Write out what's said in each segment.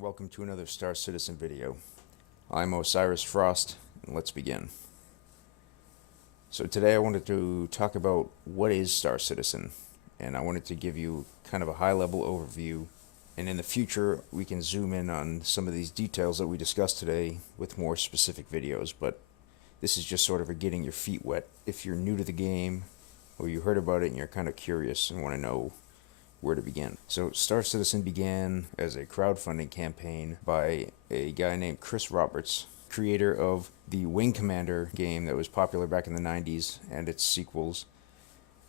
and welcome to another Star Citizen video. I'm Osiris Frost, and let's begin. So today I wanted to talk about what is Star Citizen, and I wanted to give you kind of a high-level overview, and in the future we can zoom in on some of these details that we discussed today with more specific videos, but this is just sort of a getting your feet wet if you're new to the game, or you heard about it and you're kind of curious and want to know where to begin. So Star Citizen began as a crowdfunding campaign by a guy named Chris Roberts, creator of the Wing Commander game that was popular back in the 90s and its sequels,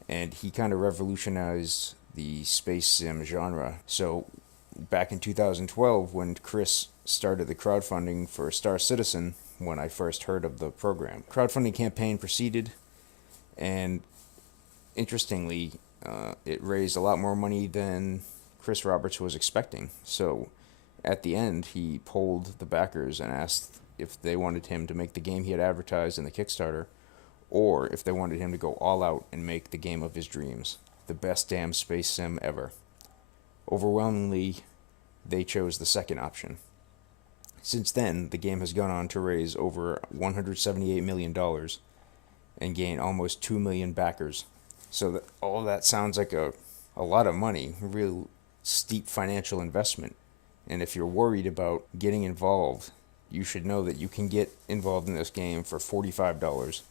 and he kind of revolutionized the space sim genre. So back in 2012, when Chris started the crowdfunding for Star Citizen, when I first heard of the program, crowdfunding campaign proceeded, and interestingly, it raised a lot more money than Chris Roberts was expecting. So at the end, he polled the backers and asked if they wanted him to make the game he had advertised in the Kickstarter, or if they wanted him to go all out and make the game of his dreams, the best damn space sim ever. Overwhelmingly, they chose the second option. Since then, the game has gone on to raise over $178 million and gain almost 2 million backers. So all of that sounds like a lot of money, a real steep financial investment. And if you're worried about getting involved, you should know that you can get involved in this game for $45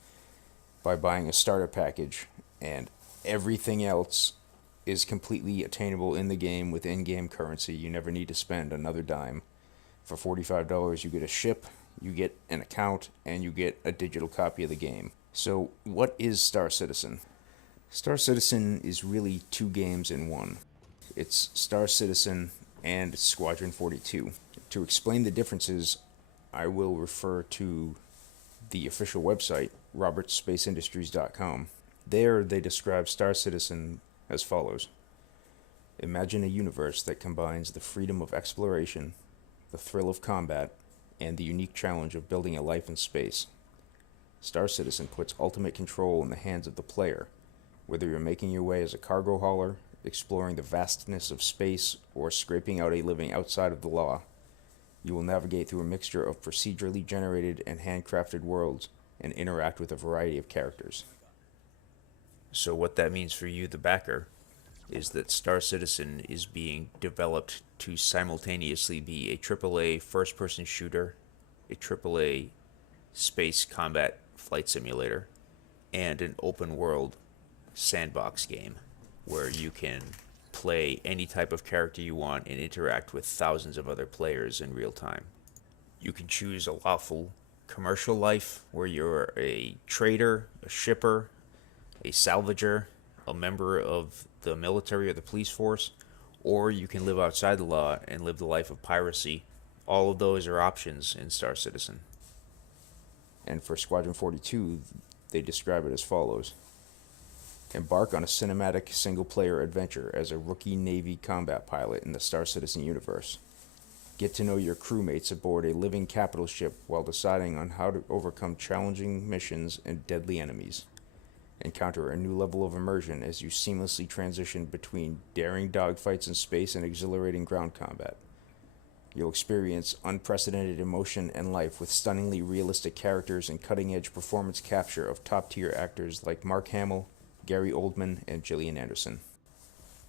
by buying a starter package, and everything else is completely attainable in the game with in-game currency. You never need to spend another dime. For $45, you get a ship, you get an account, and you get a digital copy of the game. So what is Star Citizen? Star Citizen is really two games in one. It's Star Citizen and Squadron 42. To explain the differences, I will refer to the official website, robertsspaceindustries.com. There they describe Star Citizen as follows. Imagine a universe that combines the freedom of exploration, the thrill of combat, and the unique challenge of building a life in space. Star Citizen puts ultimate control in the hands of the player, whether you're making your way as a cargo hauler, exploring the vastness of space, or scraping out a living outside of the law. You will navigate through a mixture of procedurally generated and handcrafted worlds and interact with a variety of characters. So what that means for you, the backer, is that Star Citizen is being developed to simultaneously be a AAA first-person shooter, a AAA space combat flight simulator, and an open-world sandbox game where you can play any type of character you want and interact with thousands of other players in real time. You can choose a lawful commercial life where you're a trader, a shipper, a salvager, a member of the military or the police force, or you can live outside the law and live the life of piracy. All of those are options in Star Citizen. And for Squadron 42, they describe it as follows. Embark on a cinematic single-player adventure as a rookie Navy combat pilot in the Star Citizen universe. Get to know your crewmates aboard a living capital ship while deciding on how to overcome challenging missions and deadly enemies. Encounter a new level of immersion as you seamlessly transition between daring dogfights in space and exhilarating ground combat. You'll experience unprecedented emotion and life with stunningly realistic characters and cutting-edge performance capture of top-tier actors like Mark Hamill, Gary Oldman, and Gillian Anderson.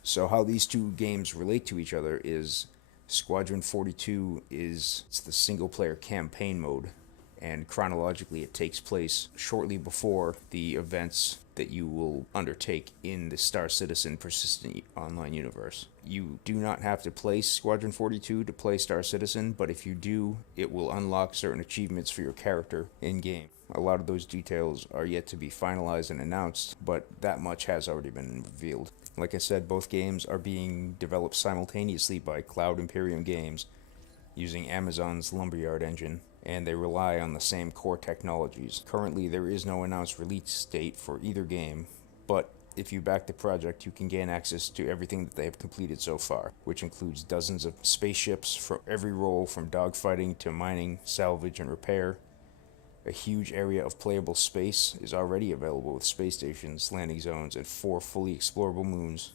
So how these two games relate to each other is Squadron 42 is the single-player campaign mode, and chronologically it takes place shortly before the events that you will undertake in the Star Citizen persistent online universe. You do not have to play Squadron 42 to play Star Citizen, but if you do, it will unlock certain achievements for your character in-game. A lot of those details are yet to be finalized and announced, but that much has already been revealed. Like I said, both games are being developed simultaneously by Cloud Imperium Games using Amazon's Lumberyard engine, and they rely on the same core technologies. Currently, there is no announced release date for either game, but if you back the project, you can gain access to everything that they have completed so far, which includes dozens of spaceships for every role from dogfighting to mining, salvage, and repair. A huge area of playable space is already available with space stations, landing zones, and 4 fully explorable moons.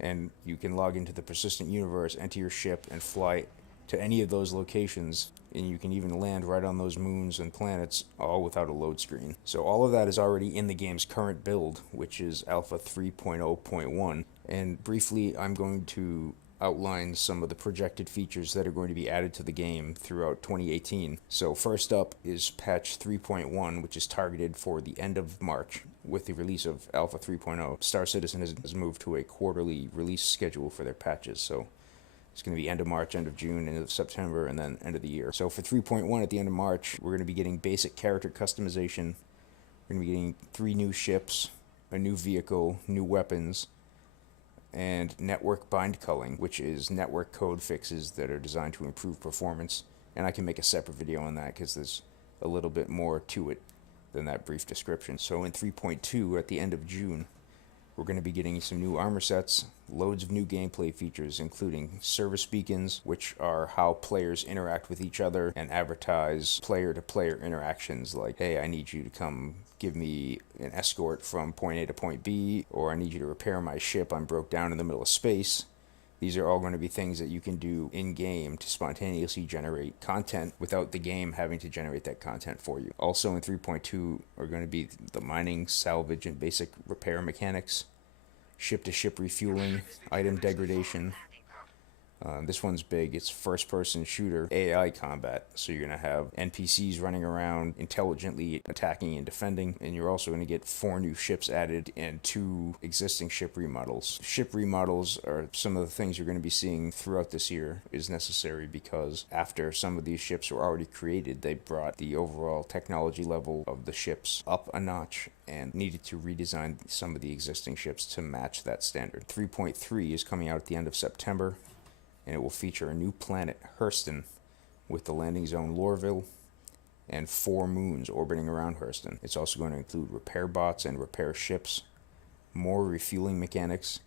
And you can log into the persistent universe, enter your ship, and fly to any of those locations, and you can even land right on those moons and planets, all without a load screen. So all of that is already in the game's current build, which is Alpha 3.0.1. And briefly, I'm going to outline some of the projected features that are going to be added to the game throughout 2018. So first up is patch 3.1, which is targeted for the end of March. With the release of Alpha 3.0, Star Citizen has moved to a quarterly release schedule for their patches. So it's going to be end of March, end of June, end of September, and then end of the year. So for 3.1 at the end of March, we're going to be getting basic character customization. We're going to be getting 3 new ships, a new vehicle, new weapons, and network bind culling, which is network code fixes that are designed to improve performance. And I can make a separate video on that because there's a little bit more to it than that brief description. So in 3.2 at the end of June, we're going to be getting some new armor sets, loads of new gameplay features, including service beacons, which are how players interact with each other and advertise player-to-player interactions like, hey, I need you to come give me an escort from point A to point B, or I need you to repair my ship, I'm broke down in the middle of space. These are all going to be things that you can do in-game to spontaneously generate content without the game having to generate that content for you. Also in 3.2 are going to be the mining, salvage, and basic repair mechanics, ship-to-ship refueling, item degradation. This one's big. It's first-person shooter AI combat. So you're going to have NPCs running around intelligently attacking and defending, and you're also going to get 4 new ships added and 2 existing ship remodels. Ship remodels are some of the things you're going to be seeing throughout this year is necessary because after some of these ships were already created, they brought the overall technology level of the ships up a notch and needed to redesign some of the existing ships to match that standard. 3.3 is coming out at the end of September, and it will feature a new planet, Hurston, with the landing zone Lorville and 4 moons orbiting around Hurston. It's also going to include repair bots and repair ships, more refueling mechanics,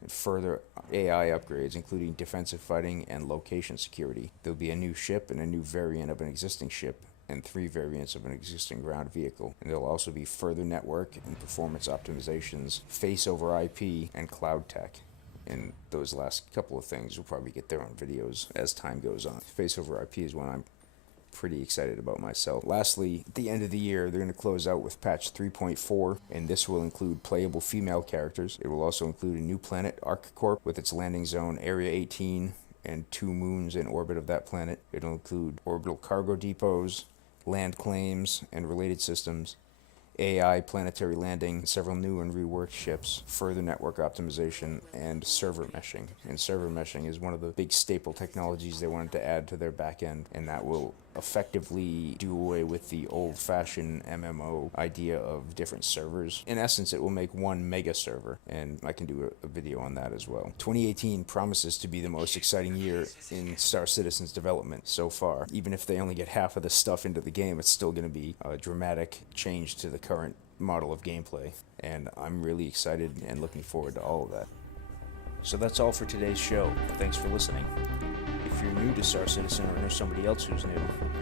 and further AI upgrades, including defensive fighting and location security. There'll be a new ship and a new variant of an existing ship, and 3 variants of an existing ground vehicle. And there'll also be further network and performance optimizations, face over IP, and cloud tech. And those last couple of things will probably get their own videos as time goes on. Face over IP is one I'm pretty excited about myself. Lastly, at the end of the year, they're going to close out with patch 3.4, and this will include playable female characters. It will also include a new planet, ArcCorp, with its landing zone Area 18 and 2 moons in orbit of that planet. It'll include orbital cargo depots, land claims, and related systems, AI planetary landing, several new and reworked ships, further network optimization, and server meshing. And server meshing is one of the big staple technologies they wanted to add to their back end, and that will effectively do away with the old-fashioned MMO idea of different servers. In essence, it will make one mega server, and I can do a video on that as well. 2018 promises to be the most exciting year in Star Citizen's development so far. Even if they only get half of the stuff into the game, it's still going to be a dramatic change to the current model of gameplay, and I'm really excited and looking forward to all of that. So that's all for today's show. Thanks for listening. If you're new to Star Citizen or know somebody else who's new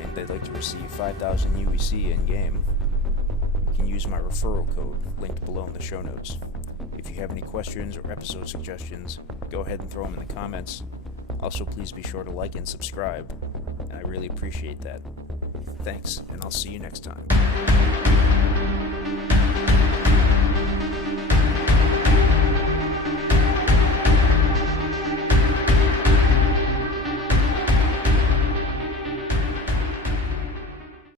and they'd like to receive 5,000 UEC in-game, you can use my referral code linked below in the show notes. If you have any questions or episode suggestions, go ahead and throw them in the comments. Also, please be sure to like and subscribe, and I really appreciate that. Thanks, and I'll see you next time.